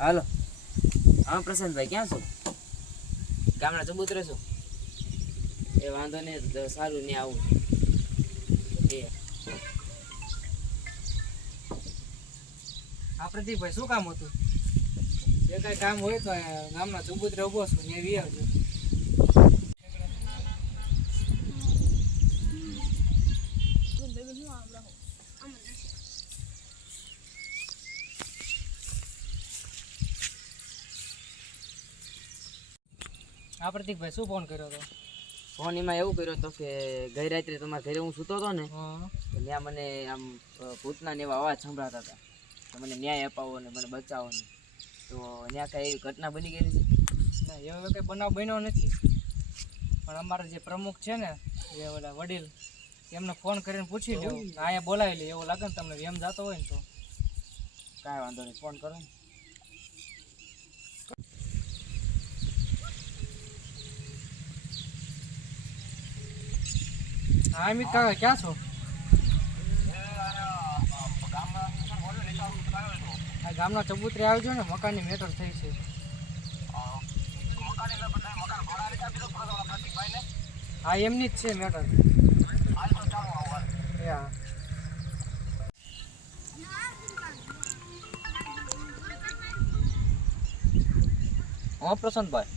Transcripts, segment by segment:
હાલો. હા પ્રશાંતભાઈ ક્યાં છો? ગામના ચબૂતરે છો? એ વાંધો નહીં, સારું નહીં આવું. પ્રદીપભાઈ શું કામ હતું? જે કઈ કામ હોય તો ગામના ચબૂતરે ઉભો છું ને એવી આવજો. પ્રદીપભાઈ શું ફોન કર્યો હતો? ફોન એમાં એવું કર્યો હતો કે ગઈ રાત્રે તમારા ઘરે હું સૂતો હતો ને, તો ત્યાં મને આમ ભૂતના ને એવા અવાજ સંભળાતા હતા. તો મને ન્યાય અપાવો ને મને બચાવો ને. તો ત્યાં કાંઈ એવી ઘટના બની ગયેલી છે? ના, એવો કંઈ બનાવ બન્યો નથી. પણ અમારા જે પ્રમુખ છે ને, જે ઓલા વડીલ, એમને ફોન કરીને પૂછી લો, અહીંયા બોલાવી લે. એવું લાગે ને તમને એમ જતો હોય ને તો કાંઈ વાંધો નહીં, ફોન કરો ને. હા અમિત કાકા ક્યાં છો? આ ગામના ચબૂતરે આવજો ને, મકાનની મેટર થઈ છે. હા એમની જ છે મેટર. હા હા પ્રશાંતભાઈ.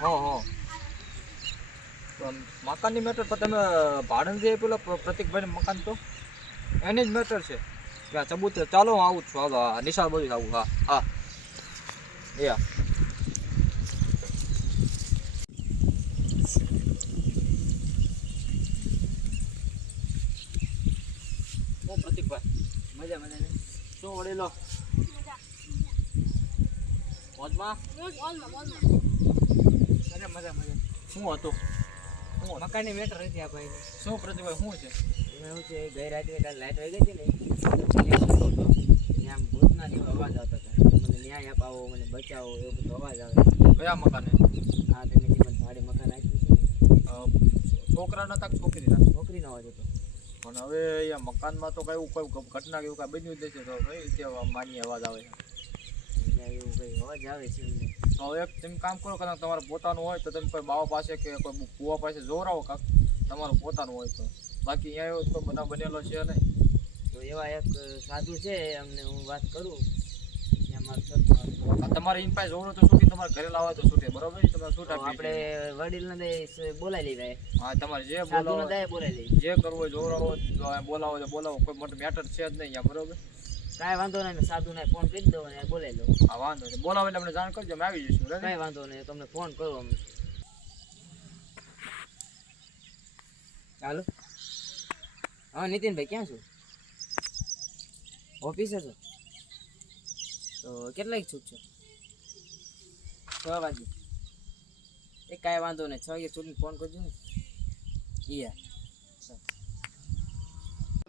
હો મકાનની મેટર પર તમે ભાડે જે પેલો પ્રતિકભાઈ મકાન તો એની જ મેટર છે. ત્યાં ચબૂતરે ચાલો હું આવું જ છું. હાલો, હા નિશાળ બધું આવું. હા હા એ હા. પ્રતિકભાઈ મજા મજા ને? શું વડેલો મોજમાં? મજા મજા મજા. શું હતું? મકાનની મેટર હતી આ ભાઈ. શું પ્રતિકભાઈ શું છે? એમાં એવું છે, ગઈ રાત્રે કાલે લાઇટ વહી ગઈ હતી ને, આમ ભૂતના જેવો અવાજ આવતો હતો. મને ન્યાય અપાવો, મને બચાવો, એવો બધો અવાજ આવે. કયા મકાને? હા, તમે જે મને ભાડે મકાન આપ્યું છે ને, છોકરાના તક છોકરીના? છોકરીનો અવાજ હતો. પણ હવે અહીંયા મકાનમાં તો કઈ કોઈ ઘટના કે એવું કઈ બન્યું જ નથી. તો કઈ રીતે માન્ય અવાજ આવે છે? અહીંયા એવું કંઈ અવાજ આવે છે એમને. તો એક તમે કામ કરો, કદાચ તમારે પોતાનું હોય તો તમે કોઈ બાવા પાસે કે કોઈ કુવા પાસે જોવરાવો કાંક, તમારું પોતાનું હોય તો. બાકી અહીંયા એવો કોઈ બનાવ બનેલો છે નહીં. તો એવા એક સાધુ છે, અમને હું વાત કરું ત્યાં મારું તમારે ઇન પાસે જોવરો તો છૂટી, તમારે ઘરે લાવવા તો છૂટે, બરોબર? તમારે છૂટ આપી આપણે વડીલને બોલાવી લેવાય. હા, તમારે જે સાધુને બોલાવો, બોલાવી લઈએ. જે કરવું હોય જોવરાવો બોલાવો તો બોલાવો. કોઈ મોટો મેટર છે જ નહીં અહીંયા, બરોબર? કાંઈ વાંધો નહીં, સાધુને ફોન કરી દો અને બોલાવી લો. હા વાંધો નહીં, બોલાવો એટલે અમને જાણ કરજો, અમે આવી જઈશું. કાંઈ વાંધો નહીં, તમને ફોન કરો અમને. ચાલો. હા નીતિનભાઈ ક્યાં છો? ઓફિસે છો? તો કેટલાક છૂટ છો? 6 વાગે. એ કાંઈ વાંધો નહીં, 6 વાગે છૂટીને ફોન કરજો ને. યા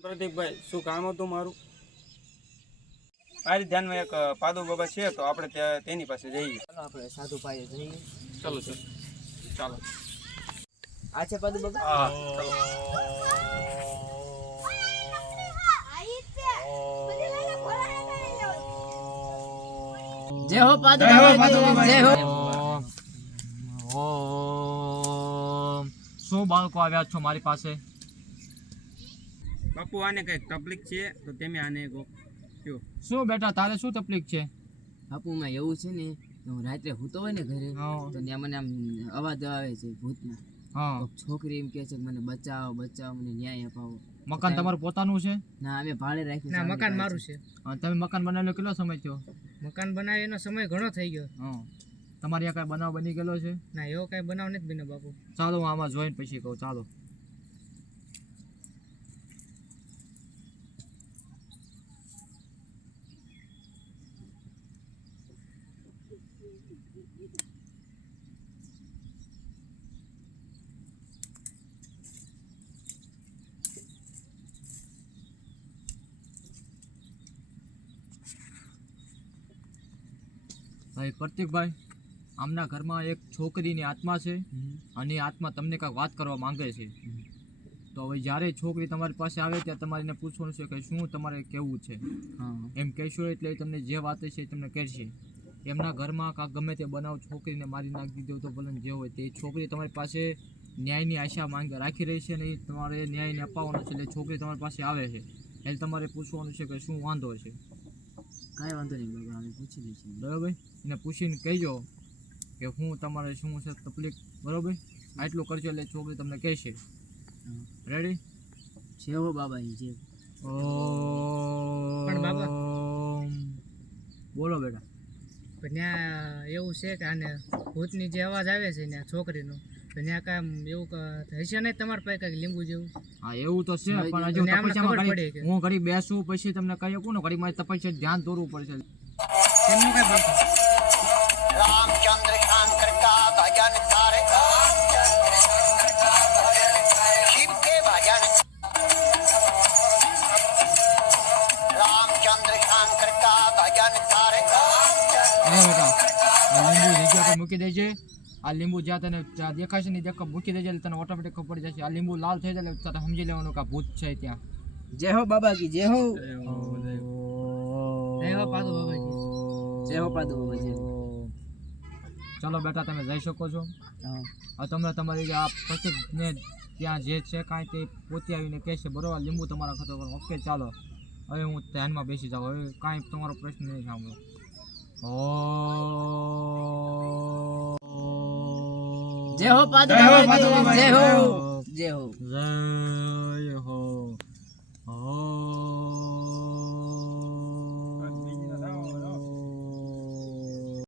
પ્રદીપભાઈ શું કામ હતું મારું? મારી ધ્યાનમાં એક પાદુ બાબા છે, તો આપણે ત્યાં તેની પાસે જઈએ. ચાલો આપણે સાધુ પાસે જઈએ. ચાલો સર, ચાલો. આ છે પાદુ બાબા? હા ચાલો. જય હો પાદુ બાબા, જય હો. શું બાળકો આવ્યા છો મારી પાસે? બાપુ આને કંઈક તકલીફ છે, તો તમે આને કહો. શું બેટા, તારે શું તકલીફ છે? બાપુમાં એવું છે ને, હું રાત્રે સૂતો હોય ને ઘરે, તો ત્યાં મને આમ અવાજ આવે છે ભૂતના. હા, છોકરી એમ કહે છે કે મને બચાવો બચાવો, મને ન્યાય અપાવો. મકાન તમારું પોતાનું છે? ના, અમે ભાડે રાખ્યું. ના, મકાન મારું છે. તમે મકાન બનાવેલો કેટલો સમય થયો? મકાન બનાવે એનો સમય ઘણો થઈ ગયો. હા, તમારી આ કઈ બનાવ બની ગયેલો છે? ના, એવો કઈ બનાવ નથી બન્યો બાપુ. ચાલો હું આમાં જોઈને પછી કહું. ચાલો. ભાઈ પ્રતિકભાઈ, આમના ઘરમાં એક છોકરીની આત્મા છે અને એ આત્મા તમને કાંઈક વાત કરવા માંગે છે. તો હવે જ્યારે છોકરી તમારી પાસે આવે ત્યારે તમારે એને પૂછવાનું છે કે શું તમારે કેવું છે. એમ કહેશો એટલે એ તમને જે વાત છે એ તમને કહેશે. એમના ઘરમાં કાં ગમે તે બનાવ છોકરીને મારી નાખી દીધો તો ભલે જે હોય તે છોકરી તમારી પાસે ન્યાયની આશા માંગે રાખી રહી છે ને એ તમારે ન્યાયને અપાવવાનો છે. એટલે છોકરી તમારી પાસે આવે છે એટલે તમારે પૂછવાનું છે કે શું વાંધો છે. કાંઈ વાંધો નહીં બાબા, અમે પૂછી લઈશું. બરાબર, એને પૂછીને કહેજો કે હું તમારે શું છે તકલીફ. બરાબર, આટલું કરજો એટલે છોકરી તમને કહેશે. રેડી? છે હો બાબા, એ છે. પણ બાબા, બોલો બેટા. પણ ત્યાં એવું છે કે આને ભૂતની જે અવાજ આવે છે ત્યાં છોકરીનો, તો ત્યાં કાંઈ એવું હશે નહીં તમારા પાસે કાંઈક લીંબુ જેવું? હા એવું તો છે, પણ હજુ અને આમને ખબર તપસ્યામાં પડી કે હું ઘડી બેસું પછી તમને કહી શકું ને. ઘડી મારે તપસ્યા ધ્યાન દોરવું પડશે. તેમનું કાંઈ બોલતું रामचंद्र शंकर का भजन कर शिव के भजन रामचंद्र शंकर का भजन कर હા બેટા, આ લીંબુ જગ્યા પર મૂકી દેજે. આ લીંબુ જ્યાં તને દેખાશે ને દેખા મૂકી દેજે એટલે તને ઓટોમેટિક ખબર પડી જશે. આ લીંબુ લાલ થઈ જાય એટલે તારે સમજી લેવાનું કે આ ભૂત છે ત્યાં. જય હો બાબા કી જય હો. જય હો પાદુ બાબાજી. જય હો પાદુ બાબા જય હો. ચલો બેટા તમે જઈ શકો છો. હવે તમને તમારી આ પ્રતિકને ત્યાં જે છે કાંઈ તે પોતે આવીને કહેશે. બરોબર, લીંબુ તમારા ખાતો કરો. ઓકે ચાલો, હવે હું ધ્યાનમાં બેસી જાઉં. હવે કાંઈ તમારો પ્રશ્ન નહીં સાંભળો. જય હો પાદુ બાબા જય હો. જય હો. જય હો.